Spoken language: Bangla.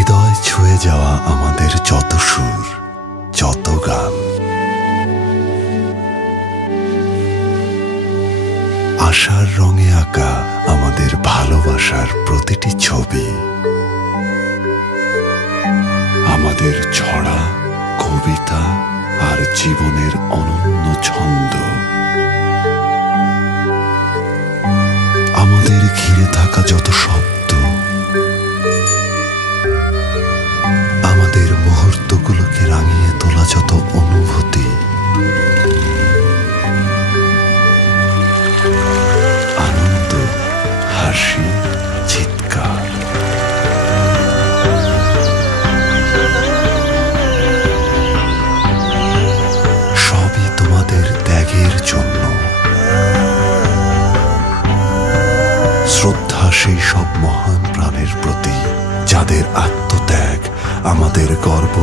হৃদয় ছুঁয়ে যাওয়া আমাদের যত সুর, যত গান, আশার রঙে আঁকা আমাদের ভালোবাসার প্রতিটি ছবি, আমাদের ছড়া, কবিতা আর জীবনের অনন্য ছন্দ, আমাদের ঘিরে থাকা যত শব্দ, আমাদের মুহূর্তগুলোকে রাঙিয়ে তোলা যত অনুভূতি, আনন্দ, হাসি, চিৎকার, সবই তোমাদের ত্যাগের জন্য। শ্রদ্ধা সেই সব মহান প্রাণের প্রতি যাদের আত্মত্যাগ আমাদের গর্ব